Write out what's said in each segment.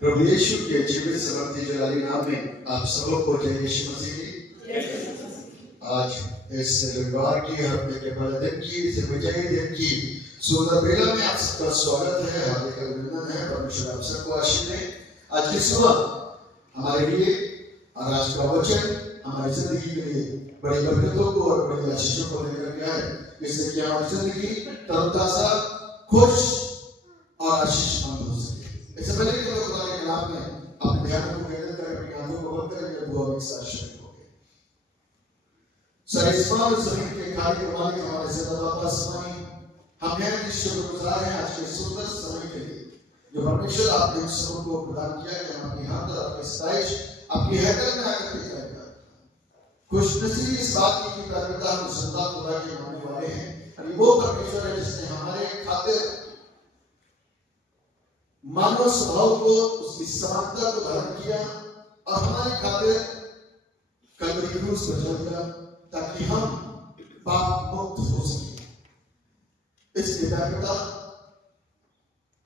प्रभु यीशु के जीवित समर्थी जलाली नाम में आप सबको जय यीशु मसीह की। आज इस रविवार की हफ्ते के पहले दिन की इस विजयी दिन की सुंदर बेला में आप सबका स्वागत है, हार्दिक अभिनंदन है। परमेश्वर आप सबको आशीष दे। आज की सुबह हमारे लिए और आज का वचन हमारी जिंदगी के लिए बड़ी बरकतों को और बड़ी आशीषों को लेकर के आए, जिससे कि हमारी जिंदगी तरोताजा, खुश और आशीषमंद हो सके। इससे पहले कि खुदा के कलाम में अपने ध्यान को केंद्रित करें, अपनी आंखों को बंद करें, जब वो एक साथ शामिल होंगे। सरिस्मार जमीन के खाली मालिक हमारे ज़िंदाबाद आसमानी, हम हैं कि शुक्रगुजार हैं आज के सुंदर समय के लिए जो परमेश्वर आपने हम सबको प्रदान किया कि हम अपनी हाथ और अपनी सताइश आपकी हैदर में आकर के करेंगे। खुशनसीबी इस बात की प्राथमिकता हम जिंदा खुदा के मानने वाले हैं, और वो परमेश्वर है जिसने हमारे खातिर मानव स्वभाव को, उसकी समानता को धारण किया और हमारे खातिर कलवरी क्रूस पर चल गया ताकि हम पाप मुक्त हो सके। इसके प्राथमिकता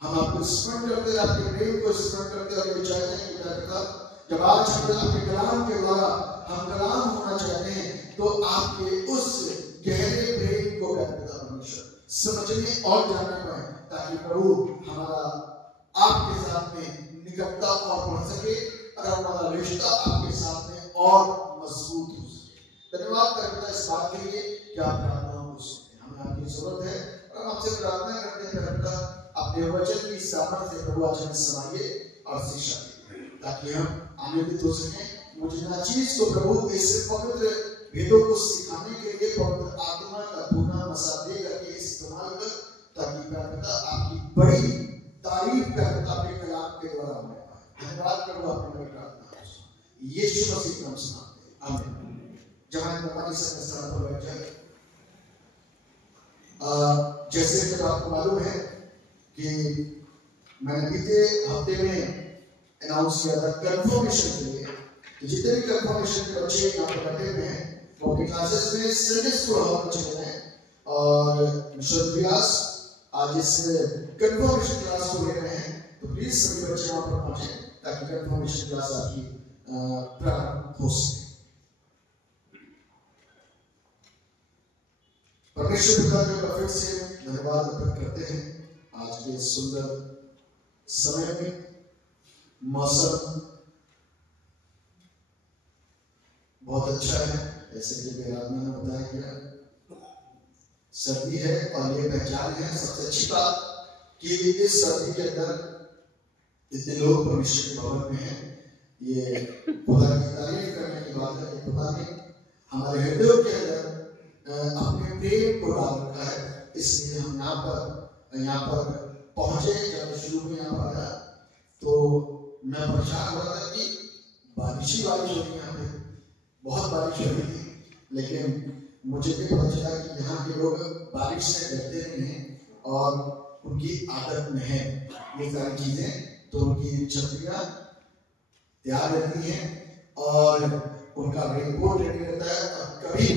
हम आपको स्मरण करते हैं, आपके प्रेम को स्मरण करते हैं और ये चाहते हैं कि प्राथमिकता जब आज हम आपके कलाम के द्वारा हम कलाम होना चाहते हैं तो आपके उस गहरे प्रेम को प्राथमिकता परमेश्वर समझने और जानने पाए, ताकि प्रभु हमारा आपके साथ में निकटता और बढ़ सके और हमारा रिश्ता आपके साथ में और मजबूत हो सके। धन्यवाद करता इस बात के लिए कि आप प्रार्थनाओं को सुनते हैं। हमें आपकी जरूरत है और हम आपसे प्रार्थना करते हैं अपने वचन की सामर्थ्य से प्रभु आज हमें सुनाइए और शिक्षा दीजिए ताकि हम आनंदित हो सकें। मुझे ना चीज को प्रभु इस पवित्र भेदों को सिखाने के लिए पवित्र आत्मा का पूर्ण मसा दे करके इस्तेमाल कर, ताकि प्रार्थना आपकी बड़ी तारीफ प्रार्थना अपने कलाम के द्वारा होने पाए। धन्यवाद प्रभु आपने प्रार्थना यीशु मसीह के नाम से मांगते हैं, आमीन। जहां हमारी स्थान पर बैठ जाए, जैसे कि आपको मालूम है कि मैंने बीते हफ्ते में अनाउंस किया था कंफर्मेशन के लिए, तो जितने भी कंफर्मेशन के बच्चे यहाँ पर बैठे हुए हैं वो अपनी क्लासेस में संडे स्कूल हॉल में चले हैं और मिस्टर व्यास आज इस कंफर्मेशन क्लास को ले रहे हैं। तो प्लीज सभी बच्चे वहां पर पहुंचे ताकि कंफर्मेशन क्लास आपकी प्रारंभ हो सके। परमेश्वर पिता का फिर से धन्यवाद अर्पित करते हैं आज के सुंदर समय में। मौसम बहुत अच्छा है, जैसे कि मेरे आदमी ने बताया गया, सर्दी है और ये पहचान है सबसे अच्छी बात कि इस सर्दी के अंदर इतने लोग परमेश्वर के भवन में हैं। ये खुदा की तारीफ करने की बात है कि खुदा ने हमारे हृदयों के अंदर अपने प्रेम को डाल रखा है, इसलिए हम यहाँ पर पहुंचे। जब शुरू में यहाँ पर आया तो मैं परेशान हो रहा था कि बारिश हो रही है, यहाँ पे बहुत बारिश हो रही थी, लेकिन मुझे भी पता चला कि यहाँ के लोग बारिश से डरते नहीं हैं और उनकी आदत में है ये सारी चीजें, तो उनकी छतरियां तैयार रहती हैं और उनका रेनकोट रेडी रहता है और कभी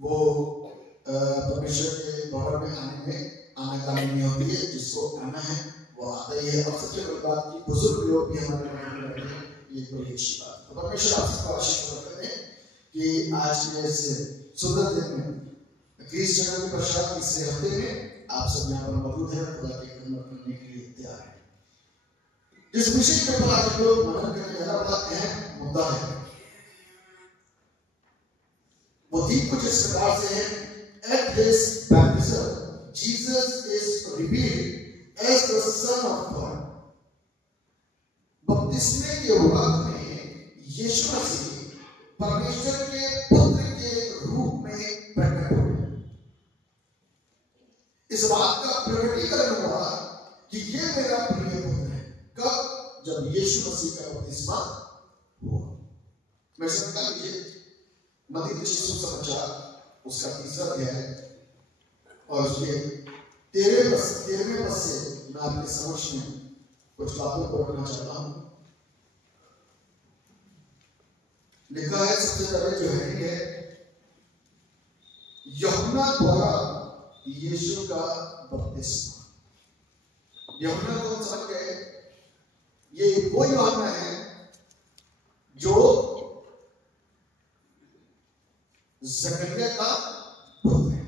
वो परमेश्वर के भवन में आने नहीं होती है। जिसको आना है वो आता ही है। और सबसे बड़ी बात की बुजुर्ग लोग भी हमारे बैठे हैं, ये बड़ी अच्छी बात। तो परमेश्वर आप सबको आशीष करते हैं कि आज के इस सुंदर दिन में 30 जनवरी के पश्चात तीसरे हफ्ते में आप सब यहाँ पर मौजूद हैं, खुदा की खिदमत करने के लिए तैयार हैं। जिस विषय के ऊपर आज लोग मनन करने वाला बड़ा अहम मुद्दा है, वो ठीक कुछ इस प्रकार से है। At his baptism, Jesus is revealed as the Son of God. बपतिस्मे के वक्त में यीशु मसीह परमेश्वर के पुत्र के रूप में प्रकट हुए। इस बात का प्रकटीकरण हुआ कि ये मेरा प्रिय पुत्र है। कब? जब यीशु मसीह का बपतिस्मा हुआ। मैं समझता लीजिए मत्ती सुसमाचार उसका 3रा अध्याय और उसके 13वें पद से मैं आपके समक्ष में कुछ बातों को रखना चाहता हूं। लिखा है सबसे पहले जो है यूहन्ना द्वारा यीशु का बपतिस्मा। यूहन्ना को समझ गए, ये वो यूहन्ना है जो जकरिया का पुत्र है।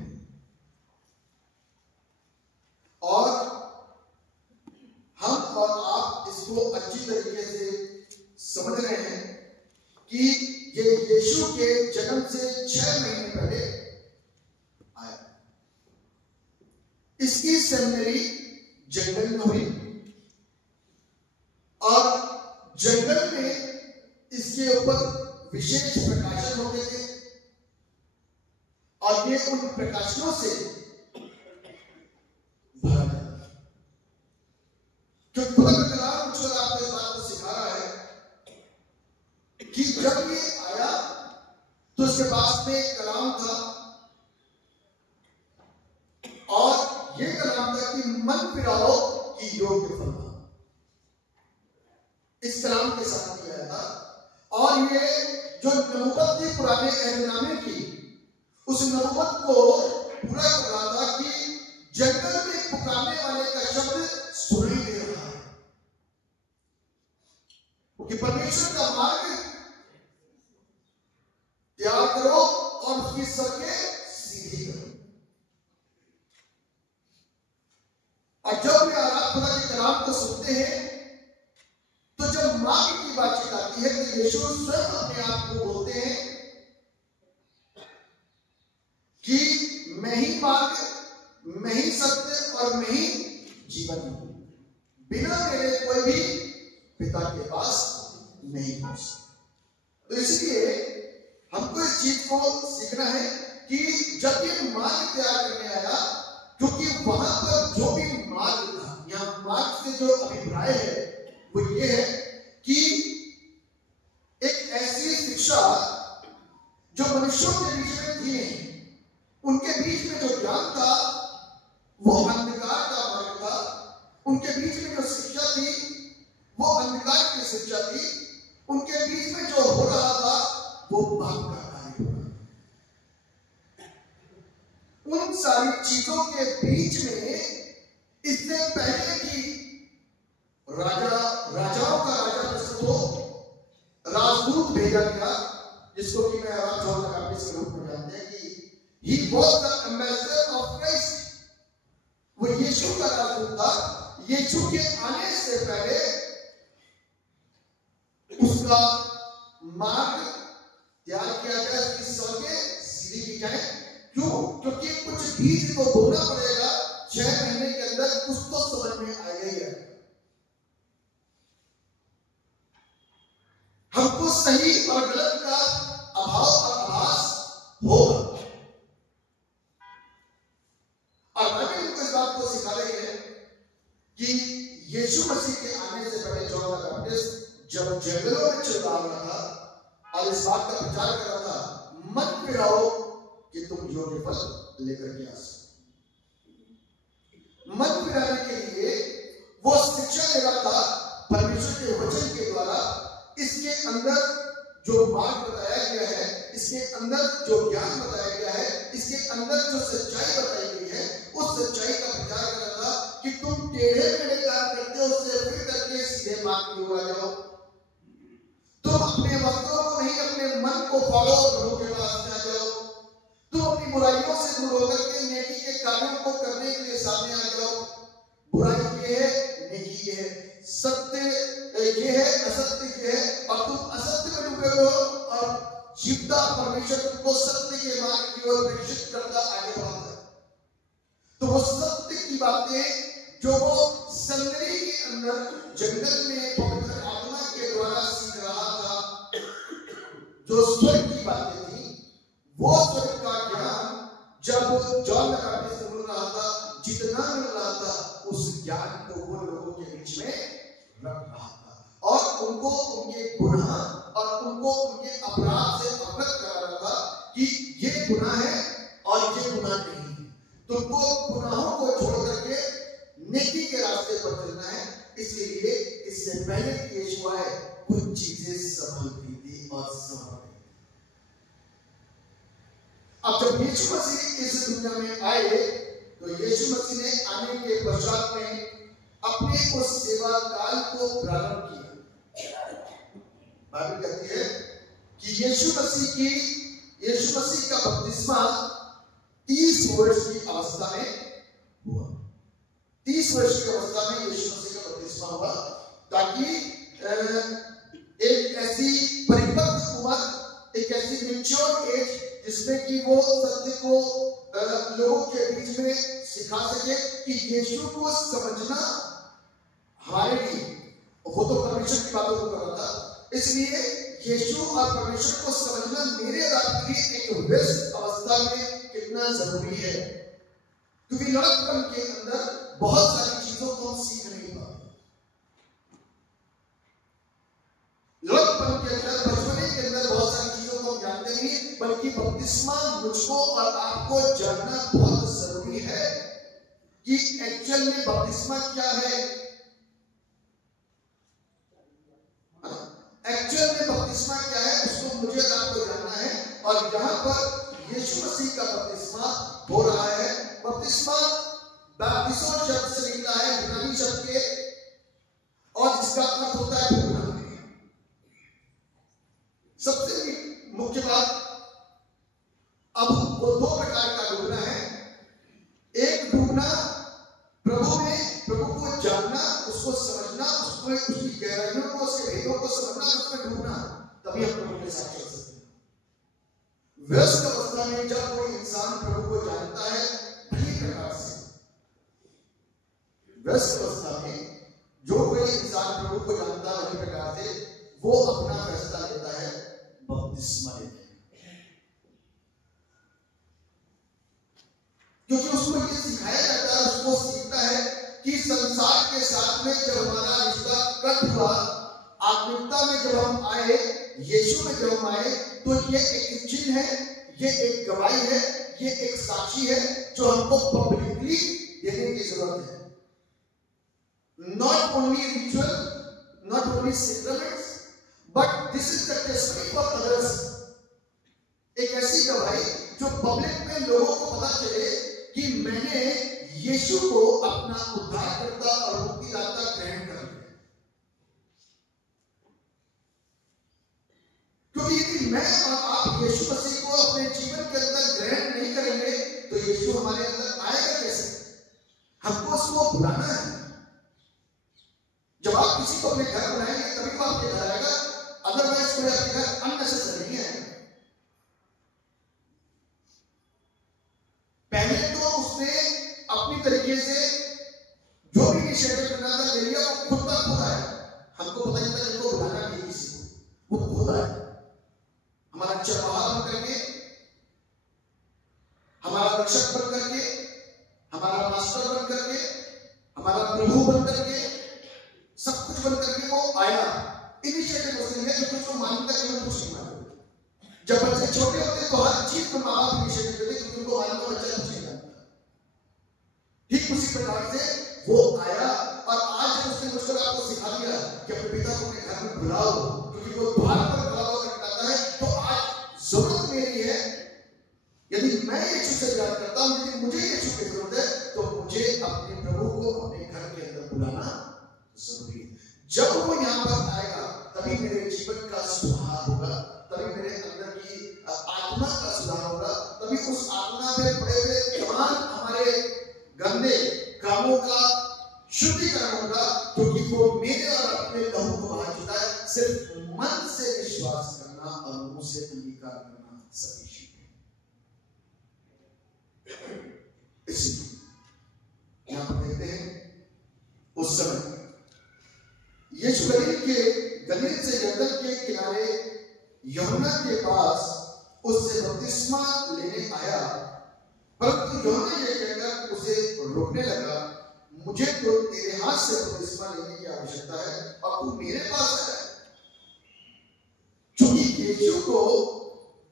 और हम और आप इसको अच्छी तरीके से समझ रहे हैं कि ये यीशु के जन्म से 6 महीने पहले आया। इसकी सेमिनरी जंगल में हुई और जंगल में इसके ऊपर विशेष प्रकाशन होते थे और ये उन प्रकाशनों से भरा जाता। क्योंकि खुदा का कलाम मुझको आपको इस बात को सिखा रहा है कि जब ये आया तो उसके पास में एक कलाम था और ये कलाम था कि मन फिराओ कि योग्य फल। इस कलाम के साथ किया था और ये जो नबूवत थी पुराने अहदनामे की, उस नबूवत को पूरा कर रहा था कि जंगल में पुकारने वाले का शब्द सुनाई दे रहा है कि परमेश्वर का मार्ग तैयार करो और उसकी सड़कें सीधी करो। और जब वे आराध खुदा के कलाम को सुनते हैं तो जब मार्ग की बातचीत आती है तो यीशु स्वयं अपने आप को बोलते हैं कि मैं ही मार्ग, मैं ही सत्य और मैं ही जीवन हूं, बिना मेरे कोई भी पिता के पास नहीं पहुंच सकता। तो इसलिए हमको इस चीज को सीखना है कि जब ये मार्ग तैयार करने आया, क्योंकि वहां पर जो भी मार्ग था, या मार्ग से जो अभिप्राय है वो ये है कि एक ऐसी शिक्षा जो मनुष्यों के बीच में थी, उनके बीच में जो ज्ञान था वो अंधकार का मार्ग था, उनके बीच में जो शिक्षा थी वो अंधकार की शिक्षा थी, उनके बीच में जो हो रहा था वो पाप का कार्य हो रहा था। उन सारी चीजों के बीच में इससे पहले कि राजाओं का राजा प्रस्तुत हो, राजदूत भेजा गया, जिसको कि मैं आराम जॉन द बैप्टिस्ट के रूप में जानते हैं कि he was the ambassador of Christ। वो यीशु का राजदूत था। यीशु के आने से पहले उसका मार्ग तैयार किया जाए, उसकी सड़कें सीधी की जाए। क्यों? क्योंकि कुछ बीज को बोना पड़ेगा, 6 महीने के अंदर कुछ तो समझ में आ गई है। हमको सही और गलत का अभाव और आभास होगा। और बाइबल हमको इस बात को सिखा रही है कि यीशु मसीह के आने से पहले जॉन द बैप्टिस्ट जब जंगलों में चल रहा था और इस बात का प्रचार कर रहा था, मन फिराओ कि तुम योग्य फल लेकर के आ सकते। मन फिराने के लिए वो शिक्षा दे रहा था परमेश्वर के वचन के द्वारा। इसके अंदर जो मार्ग बताया गया है, इसके अंदर जो ज्ञान बताया गया है, इसके अंदर जो सच्चाई बताई गई है, उस सच्चाई का प्रचार कर रहा था कि तुम टेढ़े मेढ़े काम करते हो, उससे फिर करके सीधे मार्ग की ओर आ जाओ। तुम अपने वस्त्रों को नहीं, अपने मन को पालो, प्रभु के पास आ जाओ। तुम अपनी बुराइयों से दूर होकर के नेकी के कार्यों को करने के लिए सामने आ जाओ। बुराई ये है, नेकी ये है, सत्य ये है, असत्य ये है, और तुम असत्य में डूबे हो और जीवता परमेश्वर तुमको सत्य के मार्ग की ओर प्रेषित करता आगे बढ़ता है। तो वो सत्य की बातें जो वो सेमिनरी के अंदर जंगल में पवित्र आत्मा के द्वारा सीख रहा था, जो स्वर्ग की बातें थी, वो स्वर्ग का ज्ञान जब जॉन द बैप्टिस्ट बोल रहा था, जितना मिल रहा था उस ज्ञान को वो लोगों के बीच में रख रहा था और उनको उनके गुनाह और उनको उनके अपराध से अवगत करा रहा था कि ये गुनाह है और ये गुनाह नहीं है। तुमको गुनाहों को छोड़ करके नेकी के रास्ते पर चलना है। इसलिए इससे पहले कि यीशु आए कुछ चीजें संभल गई थी और संभल गई। अब जब यीशु मसीह इस दुनिया में आए तो यीशु मसीह ने आने के पश्चात में अपने उस सेवा काल को प्रारंभ किया। बाइबल कहती है कि यीशु मसीह का बपतिस्मा 30 वर्ष की अवस्था में हुआ। 30 वर्ष की अवस्था में यीशु मसीह का बपतिस्मा हुआ, ताकि एक ऐसी परिपक्व उम्र, एक ऐसी मैच्योर एज जिसमें कि वो सत्य को लोगों के बीच में सिखा सके कि यीशु को समझना हमारे लिए, वो तो परमेश्वर की बातों को कर रहा था, इसलिए यीशु और परमेश्वर को समझना मेरे और आपके लिए एक व्यस्त अवस्था में कितना जरूरी है। क्योंकि लड़कपन के अंदर बहुत सारी चीजों को हम सीख नहीं पाते। लड़कपन के अंदर, बचपने के अंदर बहुत सारी चीजों को हम जानते नहीं, बल्कि बपतिस्मा मुझको और आपको जानना बहुत जरूरी है कि एक्चुअल में बपतिस्मा क्या है। एक्चुअल में बपतिस्मा क्या है उसको मुझे और आपको जानना है। और यहाँ पर यीशु मसीह का बपतिस्मा हो रहा है। बपतिस्मा बैप्टिस्मो शब्द से निकला है, यूनानी शब्द के, और जिसका अर्थ होता है डूबना। सबसे मुख्य बात, अब वो दो प्रकार का डूबना है। एक डूबना प्रभु को जानना, उसको समझना, उसमें उसकी गहराइयों को, उसके भेदों को समझना, उसमें डूबना, तभी हम प्रभु के साथ चल सकते हैं। व्यस्त अवस्था में जब कोई इंसान प्रभु को जानता है, ठीक प्रकार से व्यस्त अवस्था में जो कोई इंसान प्रभु को जानता है, वही प्रकार से वो अपना फैसला लेता है बपतिस्मा लेने, क्योंकि उसको ये सिखाया जाता है, उसको सीखता है कि संसार के साथ में जब हमारा रिश्ता कट हुआ, आत्मिकता में जब हम आए, यीशु में जब हम आए, तो ये एक चिन्ह है, ये एक गवाही है, ये एक साक्षी है जो हमको पब्लिकली देने की जरूरत है। Not only ritual, not only sacraments, but this is the testimony for others. एक ऐसी गवाही जो पब्लिक में लोगों को पता चले कि मैंने यीशु को अपना उद्धारकर्ता और मुक्तिदाता ग्रहण कर लिया। क्योंकि यदि मैं और आप यीशु मसीह को अपने जीवन के अंदर ग्रहण नहीं करेंगे तो यीशु हमारे अंदर आएगा कैसे? हमको उसको बुलाना है। जब आप किसी को अपने घर बुलाएंगे तभी तो आपके घर आएगा, अदरवाइज कोई आपके घर अननेसेसरी नहीं आएगा। पहले तो उसने अपनी तरीके से जो भी इनिशिएटिव करना था ले लिया, वो खुद का खुद आया। हमको पता नहीं था जिनको बुलाना नहीं किसी को, वो खुद आया। हमारा चरवाहा बन करके, हमारा रक्षक बन करके, हमारा मास्टर बन करके, हमारा प्रभु बन करके, सब कुछ बन करके वो आया। इनिशिएटिव उसने लिया, क्योंकि उसको मालूम था कि मैं कुछ नहीं मालूम। जब बच्चे छोटे होते तो हर चीज में माँ बाप इनिशिएटिव लेते, क्योंकि उनको मालूम था बच्चा कुछ नहीं जानता। ठीक उसी प्रकार से वो आया, और आज जब उसने मुझको आपको सिखा दिया कि अपने पिता को अपने घर में बुलाओ, क्योंकि वो द्वार पर खड़ा होकर खटखटाता है, तो आज जरूरत मेरी है, यदि मैं यीशु से प्यार करता हूं, यदि मुझे यीशु की जरूरत है, तो मुझे अपने प्रभु को अपने घर के अंदर बुलाना जरूरी है। जब वो यहाँ पर आएगा तभी मेरे जीवन का सुधार होगा, तभी मेरे अंदर की आत्मा का सुधार होगा, तभी उस आत्मा में पड़े हुए तमाम हमारे गंदे कामों का शुद्धिकरण होगा, क्योंकि वो मेरे और अपने लहू को बहा चुका है। सिर्फ मन से विश्वास करना और मुंह से अंगीकार करना सफिशिएंट है। इसलिए यहां पर देखते हैं उस समय यीशु गलील से यरदन के किनारे यूहन्ना के पास उससे बपतिस्मा लेने आया, परंतु यूहन्ना ये कहकर उसे रोकने लगा, मुझे तो तेरे हाथ से बपतिस्मा लेने की आवश्यकता है और तू मेरे पास आया। क्योंकि यीशु को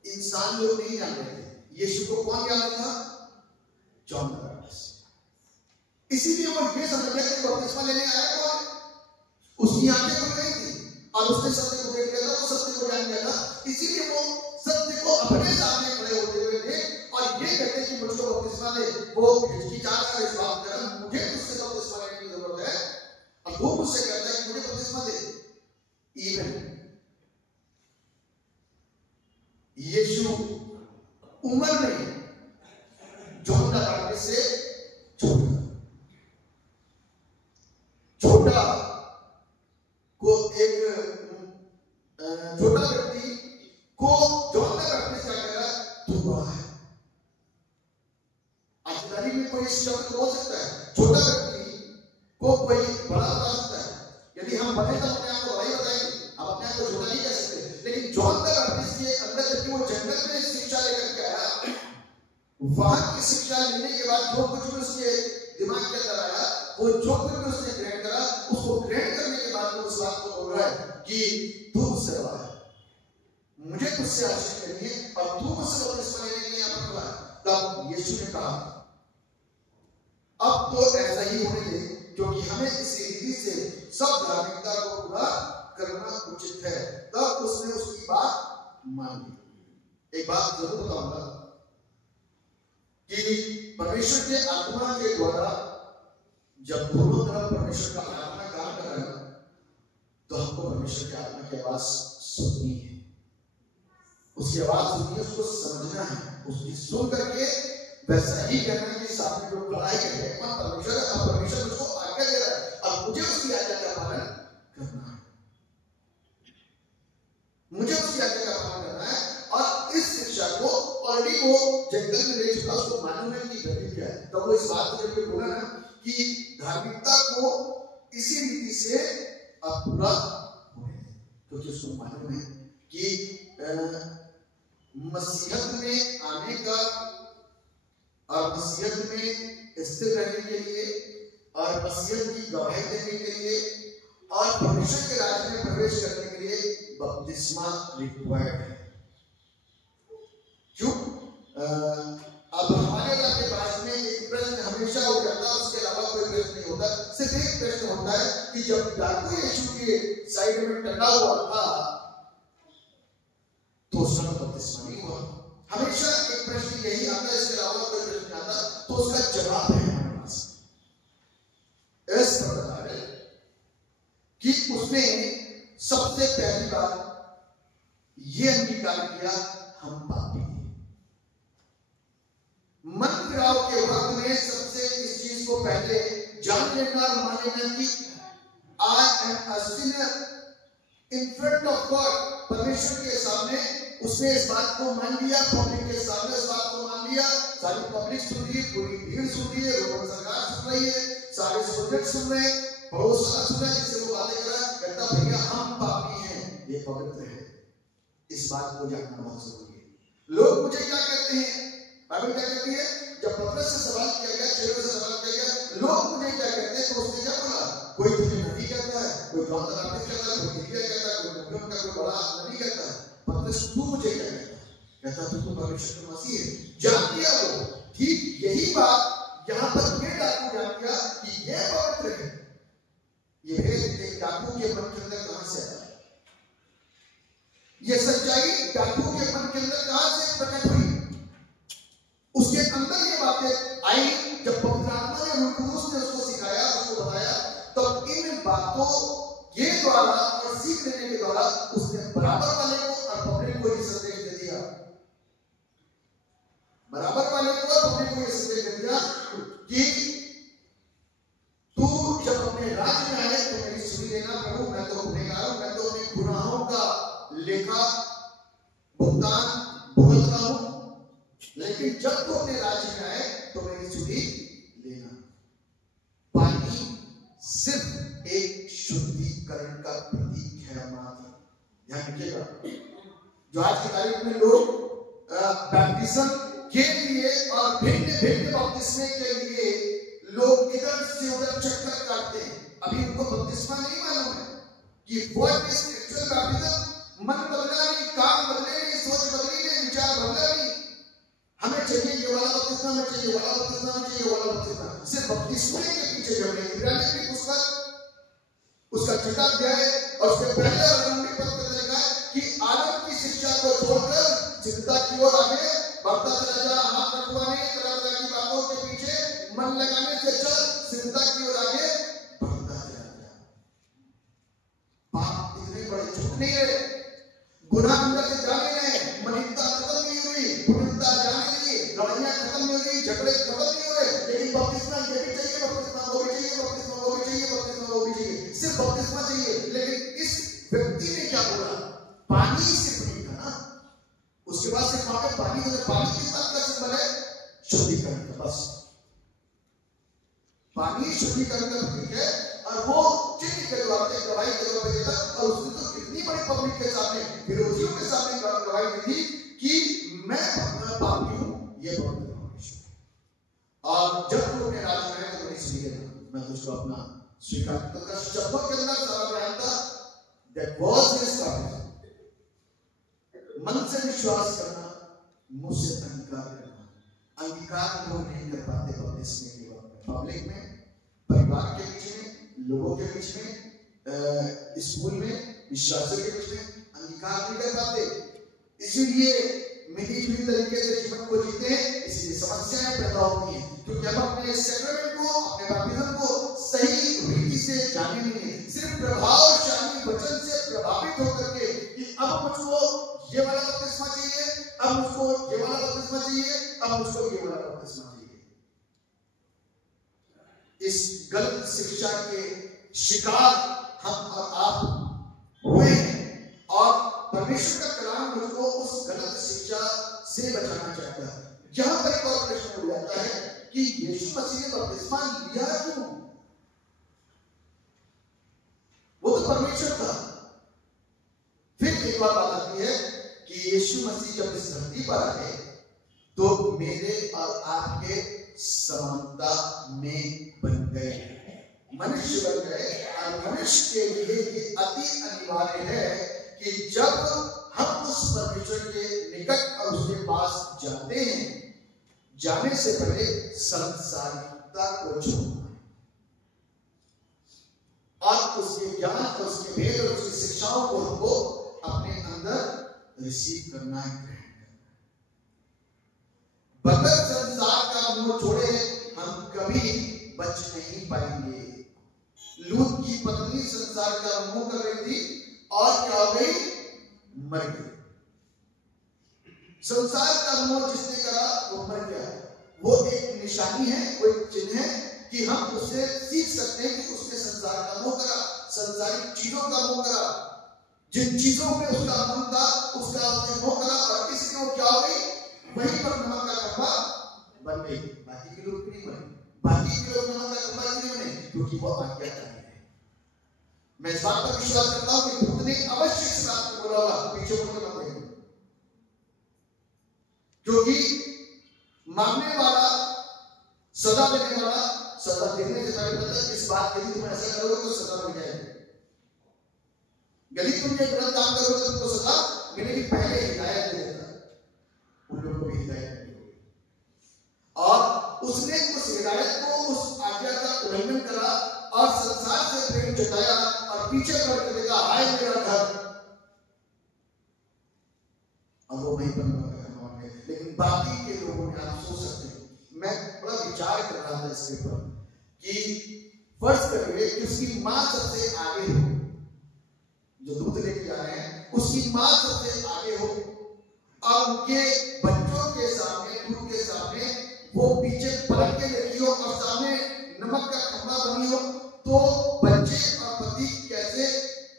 इंसान लोग नहीं जानते थे। यीशु को कौन जानता था? John the Baptist. इसीलिए वो ये समझ गया कि बपतिस्मा लेने आया कौन? उसकी आंखें खुल गई थी और उसने सत्य को देख लिया था, वो सत्य को जान गया था। इसीलिए वो सत्य को अपने सामने खड़े होते हुए थे और ये कहते कि मुझको बपतिस्मा दे। वो हिचकिचाहट का इस बात कर, मुझे तुझसे बपतिस्मा लेने की जरूरत है, धूम से कहता है मुझे बपतिस्मा दे। इवन यीशु उम्र में जॉन द बैप्टिस्ट से छोटा को एक छोटा व्यक्ति को जॉन द बैप्टिस्ट क्या कह रहा है, तू बड़ा है। आखिरी में कोई शब्द हो सकता है, छोटा व्यक्ति को कोई बड़ा बता सकता है। यदि हम बड़े तो अपने आप को बड़ा ही बताएंगे, हम अपने आप को छोटा नहीं कह सकते। लेकिन जॉन द बैप्टिस्ट के अंदर जबकि वो जंगल में शिक्षा लेकर के आया, वहां की शिक्षा लेने के बाद जो कुछ भी उसके दिमाग के अंदर आया, वो जो कुछ भी उसने ग्रहण करा, उसको ग्रहण करने के बाद वो उस बात को बोल रहा है कि तू मुझसे बड़ा है, मुझे तुझसे आशीष करनी है और तू मुझसे बपतिस्मा लेने के लिए यहाँ पर खड़ा है। तब यीशु ने कहा अब तो ऐसा ही होने दे, क्योंकि हमें इसी रीति से सब धार्मिकता को पूरा करना उचित है। तब उसने उसकी बात मान ली। एक बात जरूर बताऊंगा कि परमेश्वर के आत्मा के द्वारा जब दोनों तरफ परमेश्वर का आत्मा काम कर रहा है, तो हमको परमेश्वर के आत्मा की आवाज सुननी है, उसकी आवाज सुननी है, उसको समझना है, उसकी सुन करके वैसा ही करना है कि सामने जो खड़ा है परमेश्वर उसको आज्ञा दे रहा है और मुझे उसकी आज्ञा का पालन करना है, मुझे उसकी आज्ञा का पालन करना है। और इस शिक्षा को ऑलरेडी वो जंगल में ले चुका, उसको मालूम है कि वैल्यू क्या है। तो वो इस बात को जब बोला ना कि धार्मिकता को इसी रीति से पूरा होने दें, क्योंकि उसको मालूम है कि मसीहत में आने का और मसीहत में स्थिर रहने के लिए और मसीहत की गवाही देने के लिए और परमेश्वर के राज्य में प्रवेश करने के लिए बपतिस्मा रिक्वायर्ड है। क्यों? अब हमारे के पास में एक प्रश्न हमेशा हो जाता है, उसके अलावा कोई प्रश्न नहीं होता। सिर्फ एक प्रश्न होता है कि जब डाकू यीशु के साइड में टंगा हुआ था तो उसका बपतिस्मा नहीं हुआ। हमेशा एक प्रश्न यही आता है, इसके अलावा कोई प्रश्न नहीं आता। तो उसका जवाब है हमारे पास इस प्रकार है कि उसने सबसे पहली बार यह अंगीकार किया हम पापी हैं। मन फिराव के वक्त में सबसे इस चीज को पहले जान लेना और मान लेना कि I am a Sinner in front of God. परमेश्वर के सामने उसने इस बात को मान लिया, पब्लिक के सामने इस बात को मान लिया। सारी पब्लिक सुन रही है, पूरी भीड़ सुन रही है, रोमन सरकार सुन रही है, सारे सोल्जर सुन रहे हैं, पड़ोसा सुन रहा है, जिससे वो बातें कर रहा है, कहता भैया हम पापी हैं, ये पवित्र है। इस बात को जानना बहुत जरूरी है। लोग मुझे क्या कहते हैं, बाइबल क्या कहती है, जब पतरस से सवाल किया गया, चेलों से सवाल किया गया, लोग मुझे क्या कहते हैं, तो उसने क्या बोला, कोई तुझे नबी कहता है, कोई जॉन द बैप्टिस्ट कहता है, कोई एलिया कहता है, कोई नबियों का कोई बड़ा नबी कहता है। पतरस तू मुझे क्या कहता है? कहता तू तो परमेश्वर का मसीह है। जान लिया वो, ठीक यही बात यहां पर ये डाकू जान गया कि ये पवित्र है। ये एक डाकू के मन के अंदर कहां से आया? ये सच्चाई डाकू के मन के अंदर कहां से प्रकट हुई? उसके अंदर ये बातें आई जब पवित्र आत्मा ने उसको सिखाया, उसको बताया, तो इन बातों के द्वारा और सीख लेने के द्वारा उसने बराबर वाले को और पब्लिक को ये संदेश दे दिया, बराबर वाले को और पब्लिक को ये संदेश दे दिया कि तू जब अपने राज्य में आए तो मेरी सुनी लेना, प्रभु मैं तो गुनहगार हूं, मैं तो अपने गुनाहों का लेखा भुगतान भुगत रहा हूं, लेकिन जब तू अपने राज्य में आए तो मेरी सुनी लेना। पानी सिर्फ एक शुद्धिकरण का प्रतीक है मात्र। ध्यान रखिएगा, जो आज की तारीख में लोग बैप्टिज्म के लिए और भिन्न भिन्न बपतिस्मे के लिए लोग इधर से उधर चक्कर काटते हैं। अभी उनको बपतिस्मा नहीं मालूम है कि व्हाट इज स्पिरिचुअल बैप्टिज्म। मन बदला नहीं, काम बदले नहीं, सोच बदली नहीं, विचार बदला नहीं, हमें चाहिए ये वाला बपतिस्मा, हमें चाहिए वाला बपतिस्मा, हमें चाहिए वाला बपतिस्मा। सिर्फ बपतिस्मे के पीछे जब इब्रानियों की पुस्तक उसका छठा अध्याय और उसके पहले और 9वीं पद में लिखा है कि आदम की शिक्षा को छोड़कर चिंता की ओर आगे बढ़ता चला जा, हाथ रखवाने तरह तरह की बातों के पीछे मन लगाने से चल, चिंता की ओर आगे बढ़ता चला जा। नहीं रहे, गुनाह अंदर से जा नहीं रहे, मलिनता खत्म नहीं हुई, कुटिलता जाने नहीं, लड़ाइयां खत्म नहीं हुई, झगड़े खत्म नहीं हुए, लेकिन बपतिस्मा ये भी चाहिए, बपतिस्मा वो भी चाहिए, बपतिस्मा वो भी चाहिए, बपतिस्मा वो भी चाहिए, सिर्फ बपतिस्मा चाहिए। लेकिन इस व्यक्ति ने क्या बोला? पानी सिर्फ नहीं था ना, उसके बाद सिर्फ वहां पे पानी के साथ क्या सिंबल है? शुद्धिकरण का, बस पानी शुद्धिकरण का प्रतीक है। और वो चिन्ह के द्वारा गवाही के द्वारा देता, और उसने तो कितनी बड़ी पब्लिक के सामने, विरोधियों के सामने गवाही दी थी कि मैं पापी हूं, ये पवित्र परमेश्वर। और जब तू अपने राज्य में है तो इसलिए मैं तुझको अपना स्वीकार करता। शब्दों के अंदर सारा बयान था, that was his confession। मन से विश्वास करना, मुंह से अंगीकार करना। अंगीकार लोग नहीं कर पाते बपतिस्मे के वक्त, पब्लिक में, परिवार के बीच में, लोगों के बीच में, स्कूल में, विश्वासियों के बीच में अंगीकार नहीं कर पाते। इसीलिए मिली जुली तरीके से जीवन को जीते हैं, इसलिए समस्याएं पैदा होती हैं, क्योंकि हम अपने सैक्रेमेंट को, अपने बैप्टिज्म को सही रीति से जाने नहीं है। सिर्फ प्रभावशाली वचन से प्रभावित होकर के कि अब मुझको ये वाला बपतिस्मा चाहिए, अब मुझको ये वाला बपतिस्मा चाहिए, अब मुझको ये वाला बपतिस्मा चाहिए। इस गलत शिक्षा के शिकार हम और आप हुए हैं, और परमेश्वर का कलाम मुझको उस गलत शिक्षा से बचाना चाहता है। यहां पर एक और प्रश्न हो जाता है कि यीशु मसीह ने बपतिस्मा लिया क्यों? वो तो परमेश्वर था। फिर एक बात आती है कि यीशु मसीह जब इस धरती पर आए तो मेरे और आपके समानता में बन गए, मनुष्य बन गए। और मनुष्य के लिए ये अति अनिवार्य है कि जब हम उस परमेश्वर के निकट और उसके पास जाते हैं, जाने से पहले संसारिकता को छोड़ना और उसके ज्ञान और उसके भेद और उसकी शिक्षाओं को हमको अपने अंदर रिसीव करना है, ग्रहण करना। बगैर संसार का मोह छोड़े हम कभी बच नहीं पाएंगे। लूत की पत्नी संसार का मोह कर रही थी और क्या हो गई? मर गई। संसार का मोह जिसने करा वो मर गया। वो एक निशानी है, वो एक चिन्ह है कि हम उससे सीख सकते हैं कि उसने संसार का मोह करा, संसारिक चीजों का मोह करा, जिन चीजों में उसका मन था उसका उसने मोह करा, और इसलिए वो क्या हो गई? वहीं पर नमक का खंभा बन गई। बाकी के लोग नहीं बने, बाकी के लोग नमक का खंभा नहीं बने क्योंकि वो आज्ञाकारी है। मैं इस बात पर विश्वास करता हूं कि खुद ने अवश्य इस बात को बोला होगा, पीछे मुड़ के मत देखो, क्योंकि मांगने वाला सजा देने वाला सजा देने से पहले पता है इस बात के लिए तुम ऐसा करोगे तो सजा मिल जाएगी। यदि तुम ये गलत काम करोगे तो तुमको सजा मिलेगी, पहले हिदायत दे देता उन लोगों को भी हिदायत मिलेगी। और उसने उस हिदायत को, उस आज्ञा का उल्लंघन करा और संसार से प्रेम जताया और पीछे पड़ के देखा हाय मेरा घर, और वो वहीं पर मर गया। लेकिन बाकी के लोगों ने, आप सोच सकते हैं, मैं बड़ा विचार कर रहा था इसके ऊपर कि फर्ज करिए कि उसकी मां सबसे आगे हो, जो दूध लेके जा रहे हैं उसकी मां सबसे आगे हो, और उनके बच्चों के सामने, दूध के सामने वो पीछे पलट के देखी हो और सामने नमक का खंभा बनी हो, तो बच्चे और पति कैसे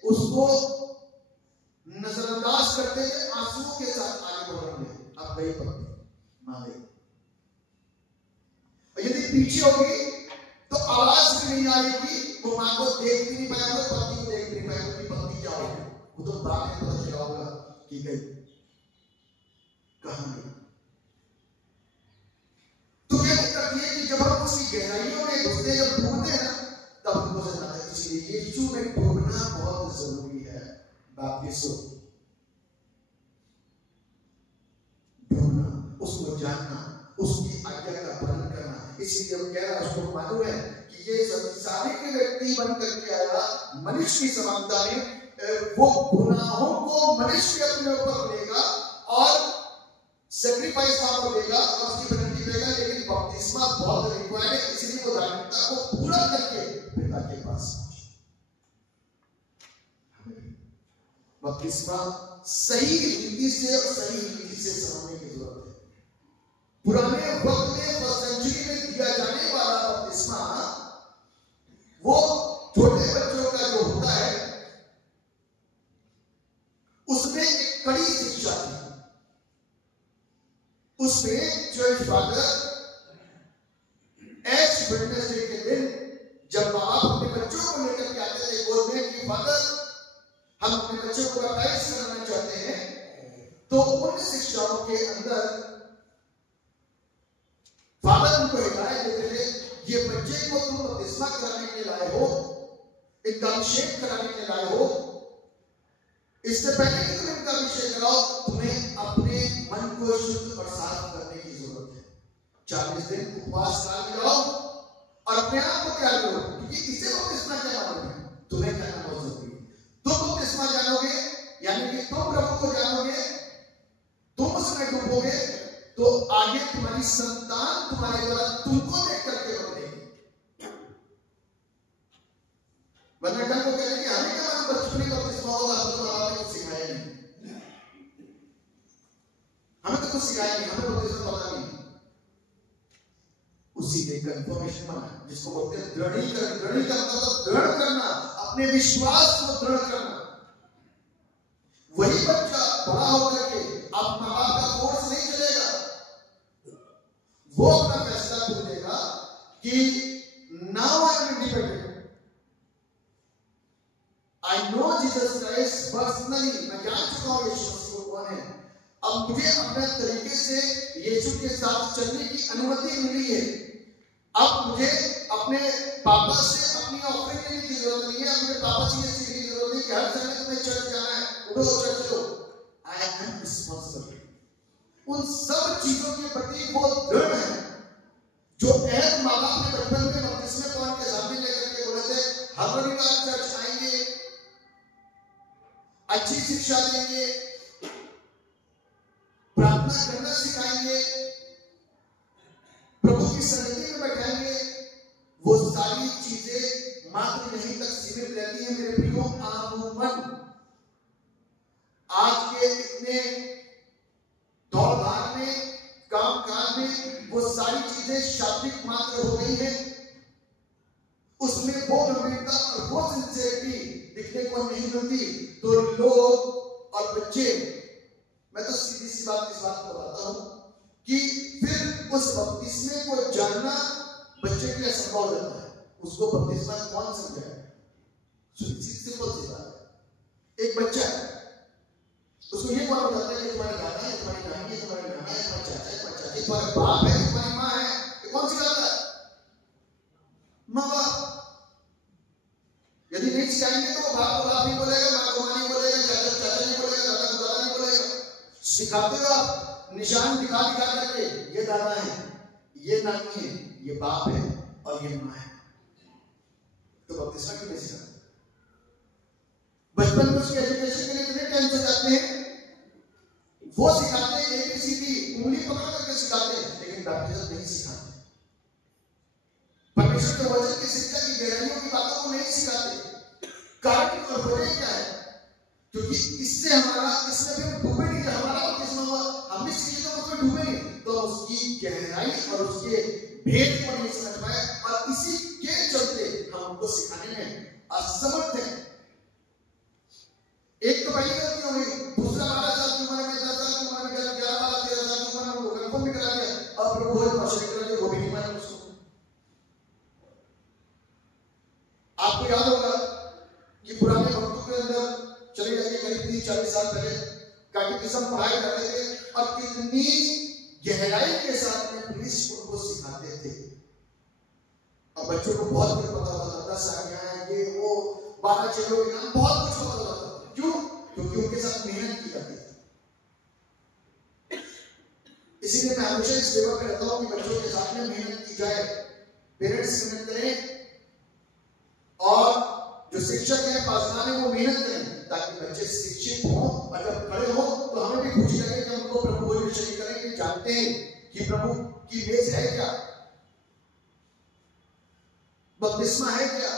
उसको नजरअंदाज करते थे, आंसुओं के साथ आगे बढ़ रहे। अब गई पत्नी, मां गई, यदि पीछे होगी तो आवाज भी नहीं आएगी, वो मां को देख भी नहीं पाएगा, पति को देख भी नहीं पाएगा कि पत्नी क्या होगी। वो तो बाद में पता चला होगा कि गई, कहां गई। तो क्या करती है कि जब हम उसकी गहराइयों में घुसते, जब ढूंढते हैं ना, तब हमको समझ आता है। इसलिए यीशु में ढूंढना बहुत जरूरी है। बाप्तिस्म ढूंढना, उसको जानना, उसकी आज्ञा का पालन करना। इसीलिए हम कह रहे हैं, उसको मालूम है कि ये संसारिक व्यक्ति बन करके आया मनुष्य की समानता में, वो गुनाहों को मनुष्य अपने ऊपर लेगा और सैक्रिफाइस वहां पर देगा और उसकी पेनल्टी देगा। लेकिन बपतिस्मा बहुत रिक्वायर्ड है, इसलिए वो धार्मिकता को पूरा करके पिता के पास बपतिस्मा सही रीति से और सही रीति से समझने की जरूरत है। पुराने वक्त में फर्स्ट सेंचुरी में दिया जाने वाला बपतिस्मा वो छोटे बच्चों का जो होता है उसमें एक कड़ी शिक्षा थी। उसमें चर्च फादर एश वेडनेसडे के दिन जब आप अपने बच्चों को लेकर के आते थे गोद में कि फादर हम अपने बच्चों को बैप्टाइज कराना चाहते हैं, तो उन शिक्षाओं के अंदर फादर उनको हिदायत देते थे, ये बच्चे को तुम बपतिस्मा कराने के लाए हो, इनका अभिषेक कराने के लाए हो, इससे पहले कि तुम इनका अभिषेक कराओ तुम्हें अपने मन को शुद्ध और साफ करने की जरूरत है। 40 दिन उपवास कर जाओ और अपने आप को तैयार करो, क्योंकि इसे बपतिस्मा क्या मानोगे, तुम्हें कहना बहुत जरूरी है। तुम बपतिस्मा जानोगे यानी कि तुम प्रभु को जानोगे, तुम उसमें डूबोगे, तो आगे तुम्हारी संतान तुम्हारे द्वारा तुमको देख करके बदलेगी। वरना कल को कहते कि हमें क्या मालूम बचपन में बपतिस्मा होगा, हम तो आपने कुछ सिखाया नहीं, हमें तो कुछ सिखाया नहीं, हमें बपतिस्मा पता नहीं। उसी के कंफर्मेशन बना जिसको बोलते हैं दृढ़ीकरण। दृढ़ीकरण मतलब दृढ़ करना, अपने विश्वास को दृढ़ करना। वही बच्चा बड़ा होकर के अब मां बाप का फोर्स नहीं चलेगा, वो अपना फैसला खुद लेगा कि now I am independent, I know Jesus Christ personally, मैं जान चुका हूं यीशु मसीह कौन है, अब मुझे अपने तरीके से यीशु के साथ चलने की अनुमति मिली है। अब मुझे अपने पापा से अपनी ऑफरिंग लेने की जरूरत नहीं है, अपने पापा से ये सीखने की जरूरत नहीं कि हर संडे तुम्हें चर्च जाना है, उठो चर्च चलो। I am responsible. उन सब चीजों के प्रति वो दृढ़ है जो ऐड माँ बाप ने बचपन में बपतिस्मे कौन के सामने लेकर के बोले थे, हर रविवार चर्च आएंगे, अच्छी शिक्षा देंगे, प्रार्थना करना सिखाएंगे, प्रभु की सन्निधि में बैठाएंगे। वो सारी चीजें मात्र यहीं तक सीमित रहती हैं मेरे प्रियो। आमूमन आज के इतने दौड़ भाग में, काम काज में वो सारी चीजें शाब्दिक मात्र हो गई हैं, उसमें वो गंभीरता और वो सिंसियरिटी दिखने को नहीं मिलती। तो लोग और बच्चे, मैं तो सीधी सी बात इस बात को बताता हूं कि फिर उस बपतिस्मे को जानना बच्चे के लिए असंभव हो जाता है। उसको बपतिस्मा कौन समझाए? सिंपल सी बात है, एक बच्चा है, उसको ये कौन बताता है कि तुम्हारी दादा है, तुम्हारी नानी है, तुम्हारी नाना है, तुम्हारा चाचा है, तुम्हारा चाची, तुम्हारा बाप है, तुम्हारी माँ है, ये कौन सिखाता है? माँ बाप। यदि नहीं सिखाएंगे तो बाप को बाप नहीं बोलेगा, माँ को माँ नहीं बोलेगा, चाचा चाचा नहीं बोलेगा, दादा को दादा नहीं बोलेगा। सिखाते हो आप निशान दिखा दिखा करके, ये दादा है, ये नानी है, ये बाप है और ये माँ है। तो बपतिस्मा क्यों नहीं सिखाते? बचपन में उसके एजुकेशन के लिए कितने टाइम से जाते हैं, वो सिखाते हैं ABCD, उंगली पकड़ करके सिखाते हैं, लेकिन बैप्टिज्म नहीं सिखाते। परमेश्वर के वचन की शिक्षा की गहराइयों की बातों को नहीं सिखाते। कारण और वजह क्या है? क्योंकि इससे हमारा, इसमें भी हम डूबे नहीं, हमारा बपतिस्मा हुआ, हमने सीखी तो उसमें डूबे नहीं, तो उसकी गहराई और उसके भेद को नहीं समझ पाए, और इसी के चलते हम उनको सिखाने में असमर्थ हैं। एक तो पहली गलती हो गई, दूसरा 12 साल की उम्र में, 10 साल की उम्र में, 11, 12, 13 साल की उम्र में वो कन्फर्म भी करा दिया, और प्रभु है माशरे करा दिया, वो भी नहीं माने उसको। आपको याद होगा कि पुराने भक्तों के अंदर चले जाके करीब 30-40 साल पहले कैटेकिज्म पढ़ाए जाते थे, और कितनी गहराई के साथ में प्रीस्ट उनको सिखाते थे। अब बच्चों को बहुत कुछ पता होता था, 10 आज्ञाएं, ये वो, 12 चेलों के नाम, बहुत कुछ पता होता था। क्यों? क्योंकि उनके साथ मेहनत की जाती थी। इसीलिए मैं हमेशा इस सेवा पे रहता हूं कि बच्चों के साथ में मेहनत की जाए, पेरेंट्स मेहनत करें, और जो शिक्षक है पासवान है वो मेहनत करें, ताकि बच्चे शिक्षित हों, और जब खड़े हों तो हमें भी खुशी लगे कि उनको प्रभु को शरीक करें, कि जानते हैं कि प्रभु की मेज है क्या, बपतिस्मा है क्या।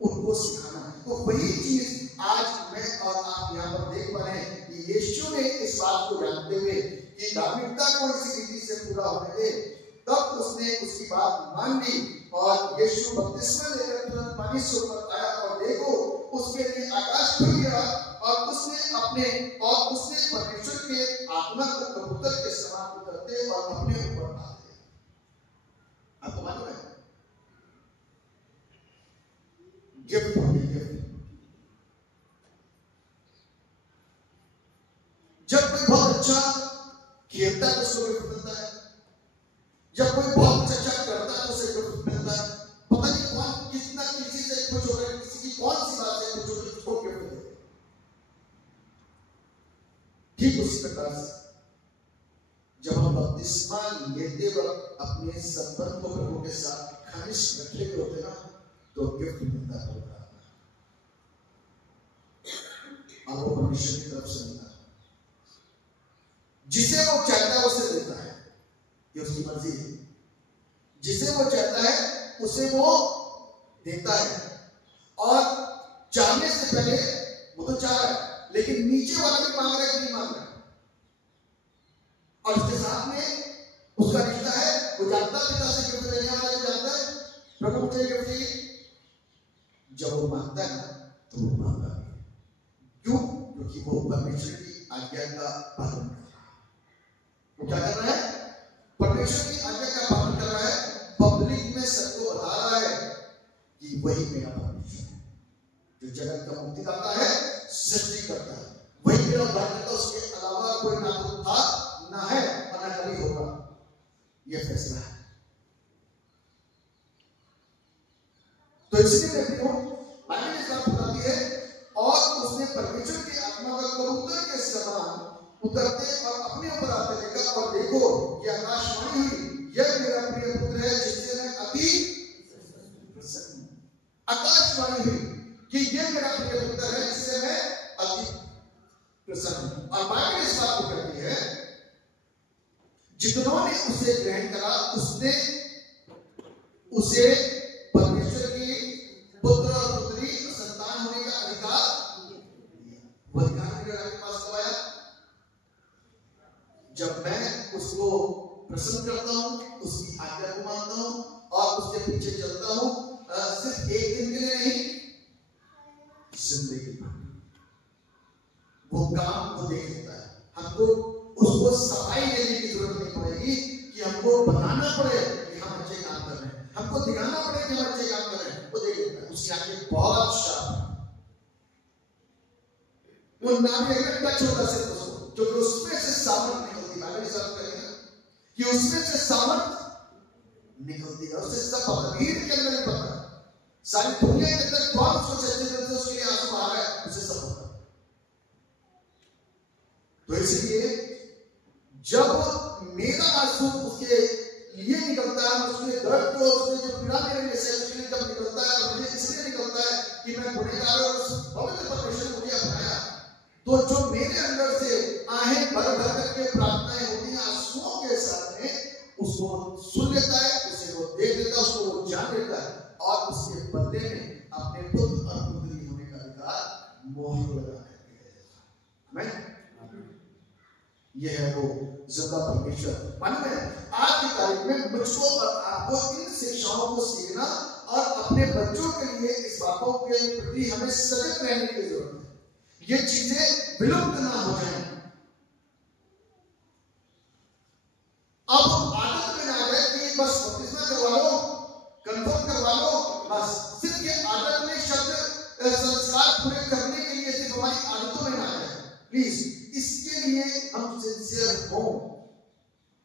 उनको सिखाना। तो वही चीज आज मैं और आप यहाँ पर देख पा रहे हैं कि यीशु ने इस बात को जानते हुए कि धार्मिकता को इसी रीति से पूरा होने दे, तब उसने उसकी बात मान ली और यीशु बपतिस्मा लेकर तुरंत पानी से ऊपर आया और देखो उसके लिए आकाश खुल गया और उसने परमेश्वर के आत्मा को कबूतर के समान उतरते और अपने ऊपर डाल दिया। आपको मालूम है गिफ्ट जब कोई बहुत अच्छा खेलता है तो उसको गिफ्ट मिलता है, जब कोई बहुत अच्छा करता है तो उसे गिफ्ट मिलता है। पता नहीं कौन कितना किसी से खुश होकर किसी की कौन सी बात से खुश होकर उसको गिफ्ट दे। ठीक उसी प्रकार से जब हम बपतिस्मा लेते वक्त अपने संबंध को प्रभु के साथ घनिष्ठ रखते होते ना तो गिफ्ट मिलता है और वो परमेश्वर की तरफ से मिलता है। जिसे वो चाहता है उसे देता है, ये उसकी मर्जी है। जिसे वो चाहता है उसे वो देता है और चाहने से पहले वो तो चाह रहा है लेकिन नीचे वाला भी मांग रहा है कि नहीं मांग रहा है और उसके साथ में उसका रिश्ता है। वो जानता है पिता से गिफ्ट देने वाला को जानता है प्रभु मुझे गिफ्ट चाहिए। जब वो मांगता है तो वो मांगता है क्यों? क्योंकि वो परमेश्वर की आज्ञा का पालन कर रहा है। वो क्या कर रहा है? परमेश्वर की आज्ञा का पालन कर रहा है, पब्लिक में सबको बता रहा है कि वही मेरा परमेश्वर है जो जगत का मुक्तिदाता है, सृष्टि करता है। वही मेरा उद्धारकर्ता, उसके अलावा कोई ना तो था ना है और ना कभी होगा। यह फैसला है। तो इसलिए बाइबल इस बात बताती है और उसने परमेश्वर की आत्मा का कबूतर के समान उतरते और अपने ऊपर आते देखा और देखो ये आकाशवाणी हुई, यह मेरा प्रिय पुत्र है जिससे मैं अति प्रसन्न हूं। आकाशवाणी हुई कि यह मेरा प्रिय पुत्र है जिससे मैं अति प्रसन्न हूं। और बाइबल इस बात को कहती है जितनों ने उसे ग्रहण करा उसने उसे परमेश्वर की पुत्र और पुत्री संतान होने का अधिकार के पास कब आया? जब मैं उसको प्रसन्न करता हूं, उसकी आज्ञा को मानता हूं और उसके पीछे चलता हूं, सिर्फ एक दिन के लिए नहीं, जिंदगी भर वो काम वो देख लेता है। हमको उसको सफाई देने की जरूरत नहीं पड़ेगी कि हमको बताना पड़े कि हम अच्छे काम कर रहे हैं, हमको दिखाना पड़े कि हम अच्छे काम कर रहे हैं। वो देख लेता है, उसकी आंखें बहुत शार्प, वो नाम एक टच होता सिर्फ उसको, क्योंकि उसमें से सामर्थ निकलती है। बाइबल साफ करेगा कि उसमें से सामर्थ निकलती है, उससे सब पता, भीड़ के अंदर पता है, सारी दुनिया के अंदर कौन उसको सच्चे दिल से उसके लिए आंसू आ रहा है उसे सब पता। तो इसलिए जब मेरा आंसू उसके लिए निकलता है, उसके दर्द को, उसके जो पीड़ा मेरे लिए सह उसके लिए जब निकलता है और मुझे इसलिए निकलता है कि मैं गुनहगार और उस पवित्र परमेश्वर को मुझे अपनाया, तो जो मेरे अंदर से आहें भर भर करके प्रार्थनाएं होती हैं आंसुओं के साथ में, उसको सुन लेता है, उसे वो देख लेता है, उसको वो जान लेता है और उसके बदले में अपने पुत्र और पुत्री होने का अधिकार मोहर लगा देता है। यह है वो जिंदा परमेश्वर। मालूम है आज की तारीख में मुझको और आपको इन शिक्षाओं को सीखना और अपने बच्चों के लिए इस बातों के प्रति हमें सजग रहने की जरूरत है। ये चीजें विलुप्त ना हो जाएं। अब आदत में ना जाए कि बस बपतिस्मा करवा लो, कंफर्म करवा लो, बस सिर्फ ये आदत में शब्द संस्कार पूरे करने के लिए सिर्फ हमारी आदतों में ना आए। प्लीज इसके लिए हम सिंसियर हो,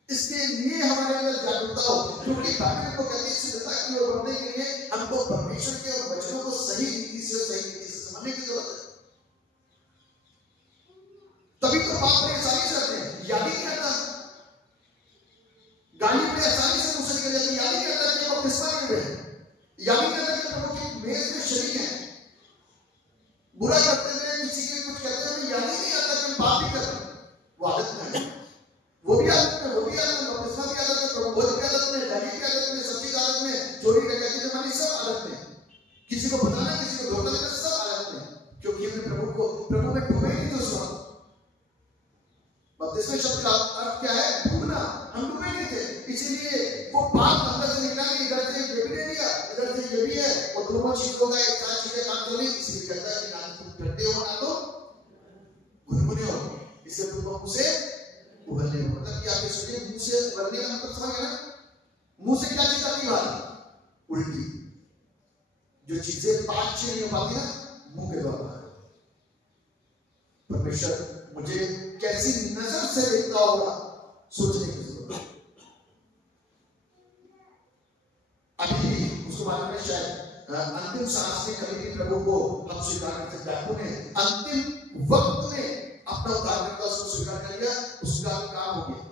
इसके लिए हमारे अंदर जागरूकता हो, क्योंकि बाइबल को कहती है शुद्धता की ओर बढ़ने के लिए हमको परमेश्वर के और वचनों को सही रीति से समझने की जरूरत है। तभी तो बाप बड़े आसानी से रखते हैं, याद ही नहीं आता, गाली बड़े आसानी से मुझसे निकल जाती है, याद ही नहीं आता कि वो बपतिस्मा लिए हुए हैं, याद ही नहीं आता कि प्रभु की मेज में शरीक है। बुरा करते हुए किसी के कुछ कहते हुए याद ही नहीं आता कि हम पाप भी कर रहे हैं। वो आदत में है, वो भी आदत में, बपतिस्मा की आदत में, प्रभु भोज की आदत में, गाली की आदत में, सच्ची आदत में, चोरी डकैती बेईमानी सब आदत में, किसी को बताना बपतिस्मा शब्द का अर्थ क्या है? डूबना। हम डूबे नहीं थे, इसीलिए वो पाप अंदर से निकला नहीं, इधर से ये भी नहीं लिया, इधर से ये भी है, और दोनों चीजों का एक साथ चीजें काम कर रही, इसलिए कहता है कि ना तुम ठंडे हो ना तो गुनगुने हो, इससे तुम मुंह से उबलने हो। मतलब कि आप ये सोचिए, मुंह से उबलने का मतलब समझ गए ना? मुंह से क्या चीज आती है बाहर? उल्टी। जो चीजें पाक से नहीं हो पाती ना, मुंह के द्वारा। परमेश्वर मुझे कैसी नजर से देखता होगा, सोचने की जरूरत है। अभी उसको मालूम है शायद अंतिम सांस में कभी भी प्रभु को हम स्वीकार करते हैं। डाकू ने अंतिम वक्त में अपना उद्धारकर्ता उसको स्वीकार कर लिया, उसका काम हो गया।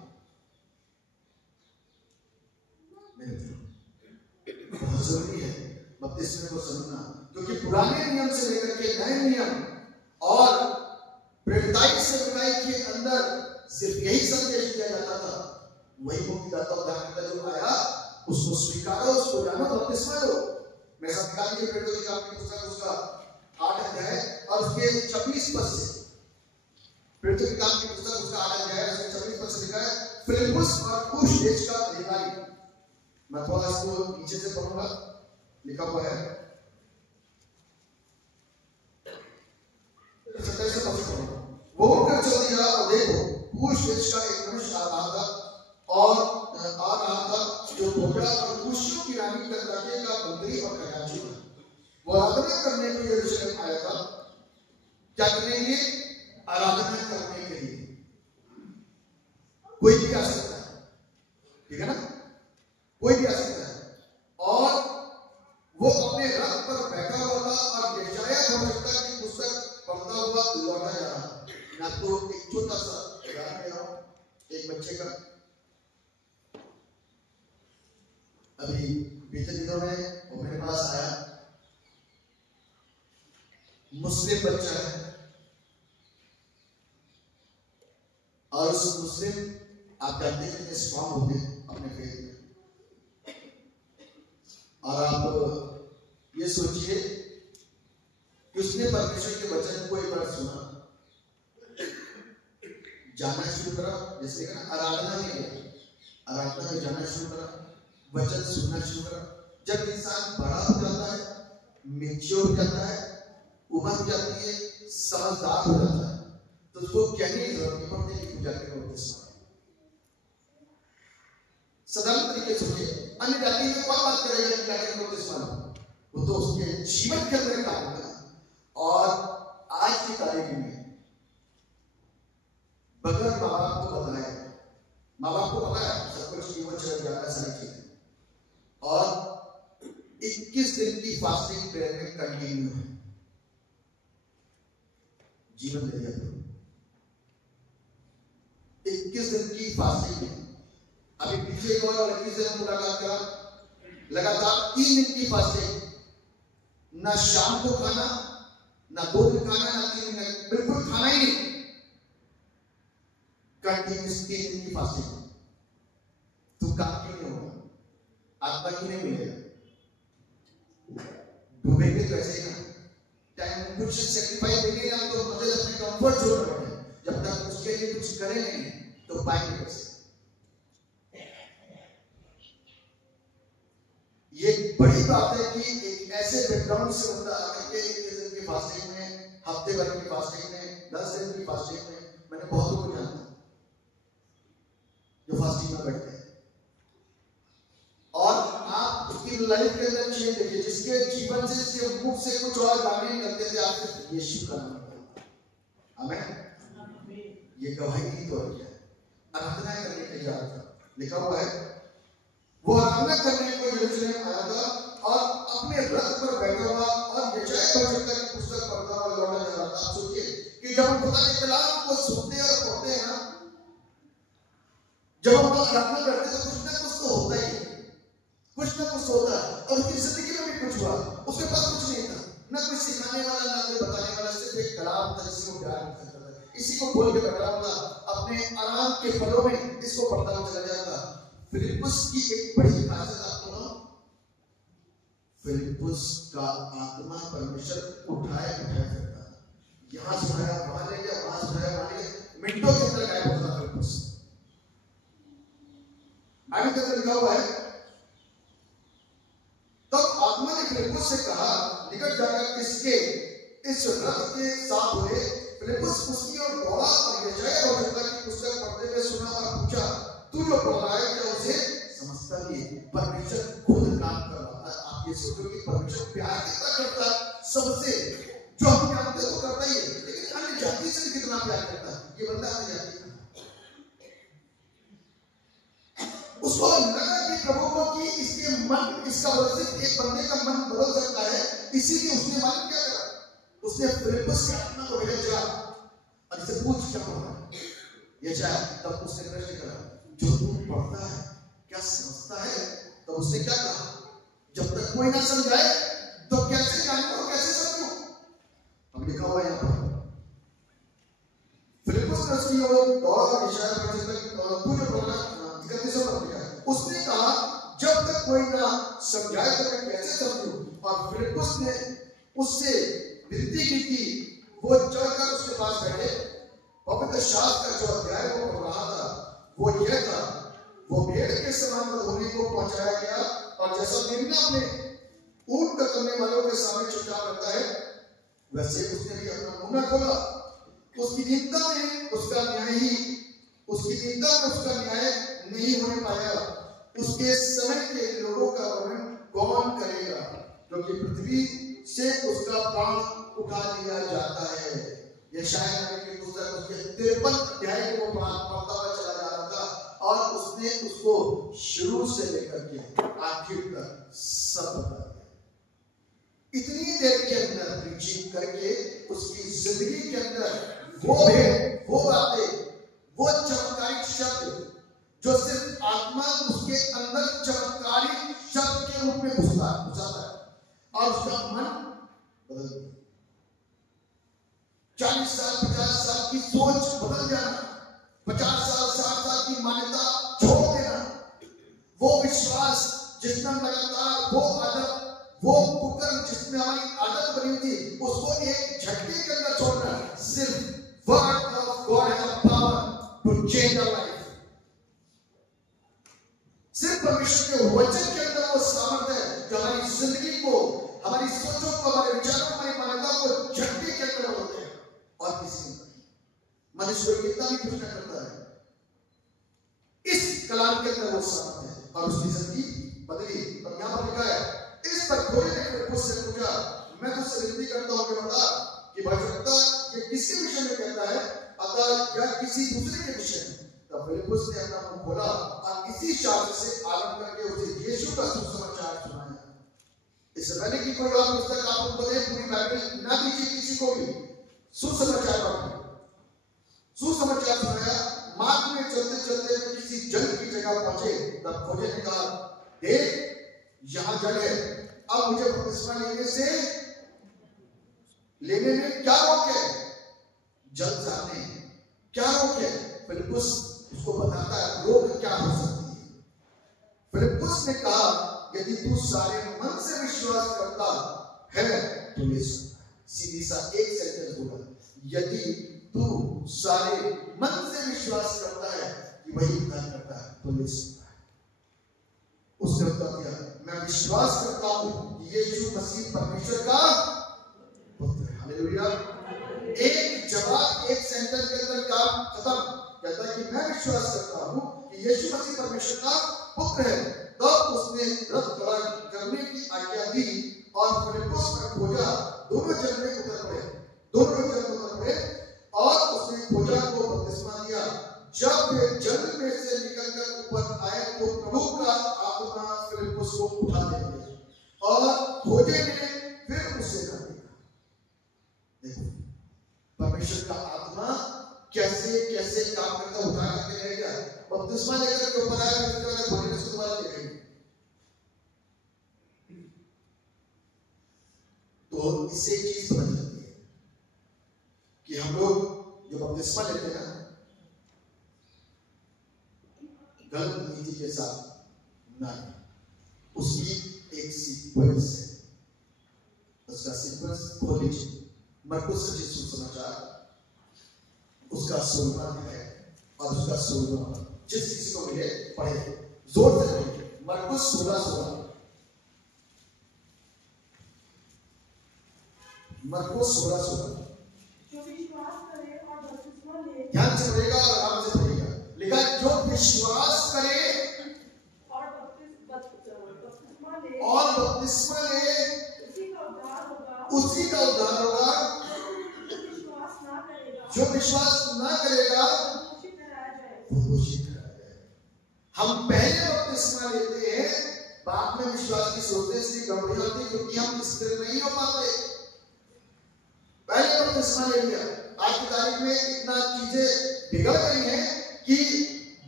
मेरे मित्रों, बहुत जरूरी है बपतिस्मे को समझना, क्योंकि पुराने नियम से लेकर के नए नियम और प्रेरिताई से बुराई के अंदर सिर्फ यही संदेश दिया जाता था, वही मुक्तिदाता उद्धारकर्ता जो आया उसको स्वीकारो, उसको जानो, बपतिस्मा लो। मैं सब निकाल के प्रेरितों की काम की पुस्तक उसका 8 अध्याय और उसके 26 पद से, प्रेरितों की काम की पुस्तक उसका 8 अध्याय उसके 26 पद से लिखा है, फिलिप्पुस और कुश देश का अधिकारी। मैं थोड़ा इसको नीचे से पढ़ूंगा, लिखा हुआ है 27 से 25 पढ़ूंगा। वो उठकर चल दिया और देखो कुश देश का एक मनुष्य आ रहा था जो भोगड़ा और कुशियों की रानी कदाके का मंत्री और खजांची था। वो आराधना करने के लिए यरूशलेम आया था। क्या करने के लिए? आराधना करने के लिए। कोई भी आ सकता है, ठीक है ना? कोई भी आ सकता है। और वो अपने रथ पर बैठा हुआ था और यशायाह भविष्यवक्ता की पुस्तक पढ़ता हुआ लौटा जा रहा था। मैं आपको एक छोटा सा उदाहरण दे रहा हूं, एक बच्चे का। अभी बीते दिनों में वो मेरे पास आया, मुस्लिम बच्चा है, और उस मुस्लिम, आप जानते हैं कितने स्ट्रॉन्ग होते हैं अपने फेथ में। और आप ये सोचिए कि उसने परमेश्वर के वचन को एक बार सुना, जाना शुरू करा, जैसे ना आराधना में गया, आराधना में जाना शुरू करा, वचन सुनना शुरू करा। जब इंसान बड़ा हो जाता है, मैच्योर हो जाता है, उम्र हो जाती है, समझदार हो जाता है, तो उसको कहने की जरूरत नहीं पड़ती कि पूजा करो बपतिस्मा। साधारण तरीके से सोचिए, अन्य जाति में कौन बात करेगा कि क्या करें बपतिस्मा? वो तो उसके जीवन के अंदर काम होता है। और आज की तारीख में बगैर माँ बाप को बताया, माँ बाप को पता है सब कुछ जीवन चल जाता है, सारी चीजें, और 21 दिन की फास्टिंग प्रेयर में कंटिन्यू है, जीवन दे दिया। 21 दिन की फास्टिंग में अभी पीछे एक और लड़की से मुलाकात करा, लगातार 3 दिन की फास्टिंग, ना शाम को खाना, ना 2 दिन खाना, ना 3 दिन, बिल्कुल खाना ही नहीं, कंटिन्यूस 3 दिन की फास्टिंग। तो काम क्यों नहीं होगा? आत्मा क्यों नहीं मिलेगा? डूबेंगे तो ऐसे ही ना, टाइम कुछ सेक्रीफाइस देंगे ना, तो मतलब अपने कंफर्ट जोन में रहेंगे। जब तक उसके लिए कुछ करेंगे नहीं तो पाएंगे कैसे? ये बड़ी बात है कि एक ऐसे बैकग्राउंड से बंदा आकर के 21 दिन की फास्टिंग में, हफ्ते भर की फास्टिंग में, 10 दिन की फास्टिंग में, मैंने बहुत लोगों को जाना जो फास्टिंग में बैठते हैं। और आप उसकी लाइफ के अंदर चेंज देखिए, जिसके जीवन से, जिसके मुख से कुछ और गाने निकलते थे, आपसे यीशु का नाम लेते। आमीन। ये गवाही नहीं तो क्या है? आराधना करने के लिए जा रहा था, लिखा हुआ है वो आराधना करने को यरूशलेम आया था और अपने रथ पर बैठा हुआ और यशायाह भविष्यवक्ता की पुस्तक पढ़ता हुआ लौटा जा रहा था। आप सोचिए कि जब हम खुदा के कलाम को सुनते और पढ़ते हैं ना, जब हम आराधना करते हैं तो कुछ ना कुछ तो होता ही, कुछ ना कुछ होता है। और उसकी जिंदगी में भी कुछ हुआ, उसके पास कुछ नहीं था, ना कोई सिखाने वाला, ना कोई बताने वाला, सिर्फ एक कलाम था जिसको प्यार करता था, इसी को बोल के बैठा हुआ था, अपने आराम के पलों में इसको पढ़ता हुआ चला जाता। फिलिप्पुस की एक बड़ी खासियत आपको ना, फिलिप्पुस का आत्मा परमेश्वर उठाए फिरता, यहां सुनाया वहां ले गया, वहां सुनाया वहां ले गया, मिनटों के अंदर गायब होता फिलिप्पुस। इस रथ के साथ हुए। फिलिप्पुस उसकी ओर दौड़ा और यशायाह भविष्यद्वक्ता की पुस्तक पढ़ते हुए सुना और पूछा, तू जो पढ़ रहा है क्या उसे समझता भी है? परमेश्वर खुद काम कर रहा है। आप ये सोचो कि परमेश्वर प्यार कितना करता है सबसे, जो हम जानते हैं वो करता ही है, लेकिन अन्य जाति से कितना प्यार करता है। ये बंदा अन्य जाति का, उसको लगा कि प्रभु को कि इसके मन, इसका सिर्फ एक बंदे का मन बदल सकता है, इसीलिए उसने मालूम क्या करा, उसने फिलिप्पुस की आत्मा को भेजा और इससे पूछ क्या पढ़ रहा है यशायाह। तब उसने प्रश्न करा, जो तू पढ़ता है क्या समझता है? तब उसने क्या कहा, जब तक कोई ना समझाए तो कैसे जानूं और कैसे समझूं? अब लिखा हुआ यहाँ पर, फिलिप्पुस ने उसकी ओर दौड़ा और यशायाह भविष्यद्वक्ता तू जो पढ़ रहा है, उसने कहा, जब तक कोई ना समझाए तो मैं कैसे समझूं? और फिलिप्पुस ने उससे विनती की कि वो चढ़कर उसके पास बैठे। पवित्र शास्त्र का जो अध्याय वो पढ़ रहा था वो यह था, वो भेड़ के समान धोनी को पहुंचाया गया और जैसा मेमना अपने ऊंट का करने वालों के सामने चुपचाप रहता है, वैसे उसने भी अपना मुंह न खोला। उसकी चिंता में उसका न्याय नहीं होने पाया। उसके समय के लोगों का वर्णन कौन करेगा, क्योंकि पृथ्वी से उसका प्राण उठा लिया जाता है। यशायाह नबी की पुस्तक उसके 53 अध्याय को पढ़ता हुआ चला जा रहा था और उसने उसको शुरू से लेकर के आखिर तक सब बता दिया। इतनी देर के अंदर प्रीचिंग करके उसकी जिंदगी के अंदर वो बातें, वो चमत्कारिक शब्द जो सिर्फ आत्मा उसके अंदर चमत्कारिक शब्द के रूप में घुसाता है और उसका मन बदल गया। 40 साल 50 साल की सोच बदल जाना, 50 साल 60 साल की मान्यता छोड़ देना, वो विश्वास जिसमें लगातार वो आदत, वो कुकर्म जिसमें हमारी आदत बनी थी, उसको एक झटके के अंदर छोड़ना। सिर्फ word of God has the power to change our life. सिर्फ परमेश्वर के वचन के अंदर वो सामर्थ्य है जो हमारी जिंदगी को, हमारी सोचों को, हमारे विचारों को, हमारी मान्यता को झटके के अंदर बदलते हैं और किसी नहीं। मनुष्य को कितना भी कुछ न करता है, इस कलाम के अंदर वो सामर्थ्य है और उसकी जिंदगी बदली। और यहाँ पर लिखा है, इस पर खोले ने फिलिप्पुस से पूछा, मैं तुझसे विनती करता हूँ कि बता कि भविष्यद्वक्ता ये किसके विषय में कहता है, अतः या किसी दूसरे के विषय में? तब फिलिप्पुस ने अपना मुंह खोला और इसी शब्द से आरंभ करके उसे यीशु का सुसमाचार सुनाया। इससे पहले कि कोई और पुस्तक आपको दे, पूरी बाइबल ना दीजिए किसी को भी, सुसमाचार पढ़िए। सुसमाचार सुनाया। मार्ग में चलते चलते किसी जल की जगह पहुंचे, तब खोजे ने कहा, देख यहाँ जल है, अब मुझे बपतिस्मा लेने में क्या रोक है? जल जाने क्या रोक है? फिलिप्पुस उसको बताता है रोक क्या हो सकती है। फिलिप्पुस ने कहा, यदि तू सारे मन से विश्वास करता है तो ले सकता है। सीधी सा एक सेंटेंस बोला, यदि तू सारे मन से विश्वास करता है कि वही उद्धार करता है तो ले सकता है। उसने उत्तर दिया, मैं विश्वास करता हूं कि यीशु मसीह परमेश्वर का पुत्र है। हालेलुया। एक जवाब एक सेंटेंस के अंदर काम खत्म। कहता है कि मैं विश्वास करता हूं कि यीशु मसीह परमेश्वर का पुत्र है। तब उसने रथ खड़ा करने की आज्ञा दी और फिलिप्पुस पर खोजा। दोनों जल में उतर पड़े और उसने खोजा को बपतिस्मा दिया। जब वे जल में से निकलकर ऊपर आए तो प्रभु का आत्मा फिलिप्पुस को उठा ले गया और खोजे ने फिर उसे न देखा। देखो परमेश्वर का आत्मा कैसे कैसे काम करता, उठा करके ले गया, बपतिस्मा लेकर के ऊपर आया, उसके बाद खोजे ने उसको दोबारा ले गया। तो इससे एक चीज समझ जाती है कि हम लोग जो बपतिस्मा लेते हैं गलत नीति के साथ नहीं, उसकी एक सीक्वेंस है। उसका सीक्वेंस खोल लीजिए, मरकुस रचित सुसमाचार उसका 16वां अध्याय और उसका 16वां, जिस किसी को मिले पढ़े, जोर से पढ़िए। मरकुस 16:16। मरकुस 16:16। जो विश्वास करे और बपतिस्मा ले, ध्यान से पढ़ेगा और आराम से पढ़ेगा। लिखा जो विश्वास करे और बपतिस्मा ले, उसी का उद्धार होगा। जो विश्वास ना करेगा वो दोषी ठहराया जाएगा। हम पहले बपतिस्मा लेते हैं, बाद में विश्वास की सोचते इसलिए गड़बड़ी होती है, क्योंकि हम स्थिर नहीं हो पाते। पहले बपतिस्मा ले लिया, आज की तारीख में इतना चीजें बिगड़ गई हैं कि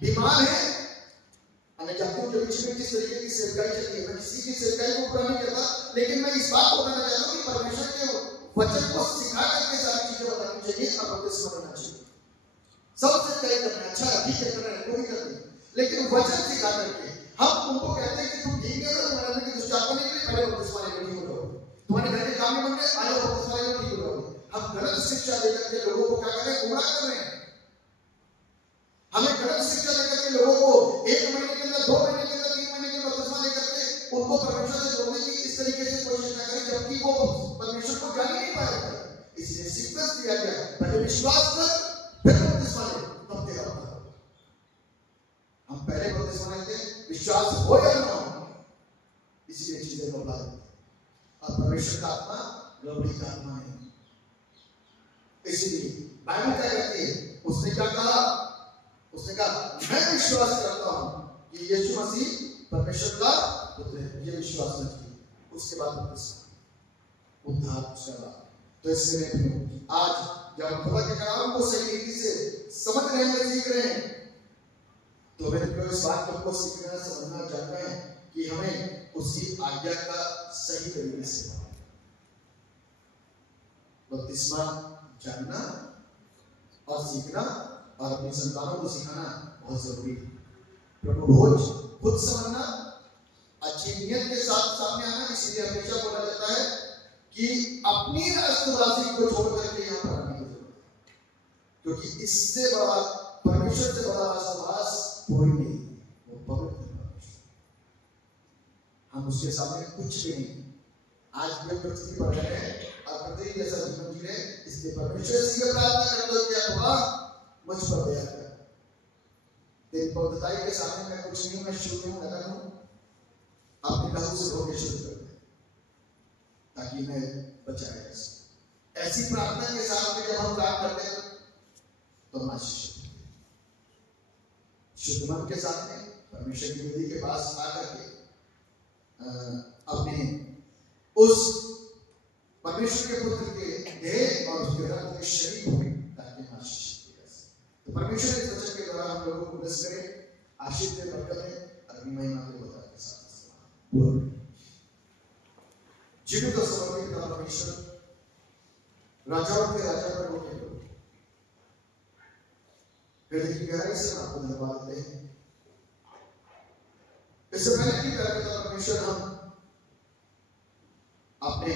बीमार है। मैं चाहता हूँ किस तरीके की सेवकाई चलती है, मैं किसी की सेवकाई को बुरा नहीं कहता, लेकिन मैं इस बात को कहना चाहता हूँ कि परमेश्वर के वचन को सिखा करके सारी चीजें बतानी चाहिए और बपतिस्मा लेना चाहिए। सब सेवकाई करना अच्छा है, ठीक है, कर रहे हैं, कोई कर नहीं, लेकिन वचन सिखा करके हम उनको कहते हैं कि तुम ठीक है, तुम्हारे अंदर की दुष्टात्मा निकली, पहले बपतिस्मा लेकर ठीक हो जाओगे, तुम्हारे घर के काम नहीं बन रहे, आए बपतिस्मा लेकर ठीक हो जाओगे। हम गलत शिक्षा देकर के लोगों को क्या कर रहे हैं, गुमराह कर रहे हैं। हमें गलत शिक्षा देकर के लोगों को 1 महीने के अंदर, 2 महीने के अंदर, 3 महीने के बपतिस्मा लेकर के उनको परमेश्वर से जोड़ने की इस तरीके से कोशिश न करें, जबकि वो परमेश्वर को जान ही नहीं पाएगा। इसलिए सीक्वेंस दिया गया, पहले विश्वास कर, फिर बपतिस्मा ले, तब तेरा उद्धार होगा। हम पहले बपतिस्मा लेते हैं, विश्वास हो या ना हो, इसलिए चीजें गड़बड़ा देती है। और परमेश्वर का आत्मा गड़बड़ी का आत्मा नहीं। इसलिए बाइबल क्या कहती है, उसने क्या कहा, उसने कहा मैं विश्वास करता हूं कि यीशु मसीह परमेश्वर का पुत्र है, ये विश्वास रखिए। उसके बाद उद्धार उसका बाद। तो इससे मैं आज जब हम खुदा के कलाम को सही रीति से समझ रहे हैं, सीख रहे हैं, तो मेरे को इस बात को सीखना, समझना, जानना है कि हमें उसकी आज्ञा का सही तरीके से बपतिस्मा जानना और सीखना और अपनी संतानों को सिखाना बहुत जरूरी है। प्रभु भोज खुद समझना, अच्छी नियत के साथ सामने आना। इसलिए हमेशा बोला जाता है कि अपनी राष्ट्रवासी को छोड़ करके यहाँ पर आने की जरूरत है, क्योंकि इससे बड़ा, परमेश्वर से बड़ा राष्ट्रवास कोई नहीं, वो पवित्र परमेश्वर। हम उसके सामने कुछ भी नहीं। आज भी पृथ्वी पर रहे और पृथ्वी जैसा जीवन जी रहे, इसलिए परमेश्वर से प्रार्थना करते हो कि खुदा मुझ पर दया कर। तेरी पवित्रताई के सामने मैं कुछ नहीं, मैं शून्य हूं, नगन हूं। अपने लहू से धोके शुरू कर दे ताकि मैं बचाया जा सके। ऐसी प्रार्थना के साथ में जब हम काम करते हैं तो हम शुद्ध मन के साथ में परमेश्वर की विधि के पास आकर के अपने उस परमेश्वर के पुत्र के देह और उसके रक्त के शरीर में ताकि हम आशीष किया जा सके। तो परमेश्वर इस वचन के द्वारा हम लोगों को ब्लेस करें, आशीष दे, बरकत दे, अपनी महिमा के बता के साथ जीवित और समर्पित पिता परमेश्वर, राजाओं के राजा प्रभु के प्रभु, हृदय की गहराई से आपको धन्यवाद देते हैं। इससे पहले की पिता परमेश्वर, हम अपने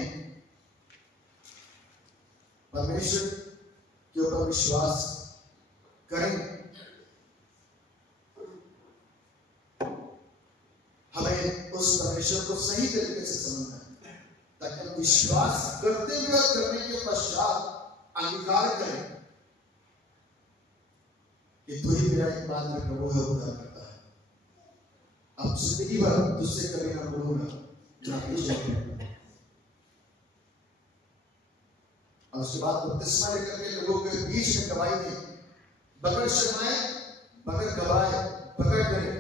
परमेश्वर के ऊपर विश्वास करें। हमें उस परमेश्वर को सही तरीके से समझना है ताकि हम विश्वास करते हुए और करने के पश्चात अंगीकार करें कि तू ही मेरा एकमात्र प्रभु है, उद्धार करता है। अब जिंदगी भर तुझसे कभी ना बोलूंगा, ना कुछ नहीं। और उसके बाद बपतिस्मा लेकर के लोगों के बीच में गवाही दी, बगैर शर्माए, बगैर घबराए, बगैर डरे।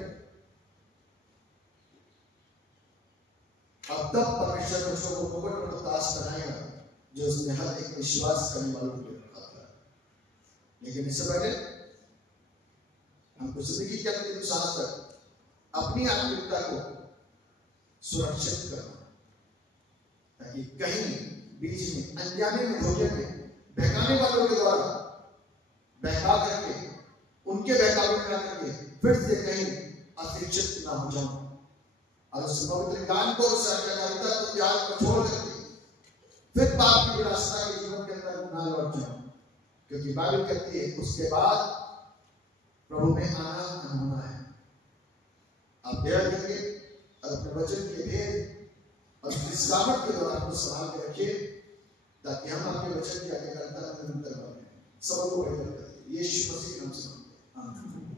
अब तब परमेश्वर ने उसको मुकुट और ताज बनाएगा जो उसने हर एक विश्वास करने वालों को रखा था। लेकिन इससे पहले हमको जिंदगी के अंतिम सांस तक अपनी आत्मिकता को सुरक्षित करना, ताकि कहीं बीच में, अनजाने में, धोखे में, बहकाने वालों के द्वारा बहका करके, उनके बहकावे में आकर के फिर से कहीं अशिक्षित ना हो जाऊं और उस पवित्र ज्ञान को, उस आज्ञाकारिता को, त्याग को छोड़ करके फिर पाप की विलासिता के जीवन के अंदर ना लौट जाऊं। क्योंकि बाइबल कहती है उसके बाद प्रभु में आना होना है। आप दया करिए और अपने वचन के भेद और उसकी सामर्थ के द्वारा आपको संभाल के रखिए, ताकि हम आपके वचन की आज्ञाकारिता में निरंतर बने। सबको बड़ी बरकत। यीशु मसीह के नाम से आमीन।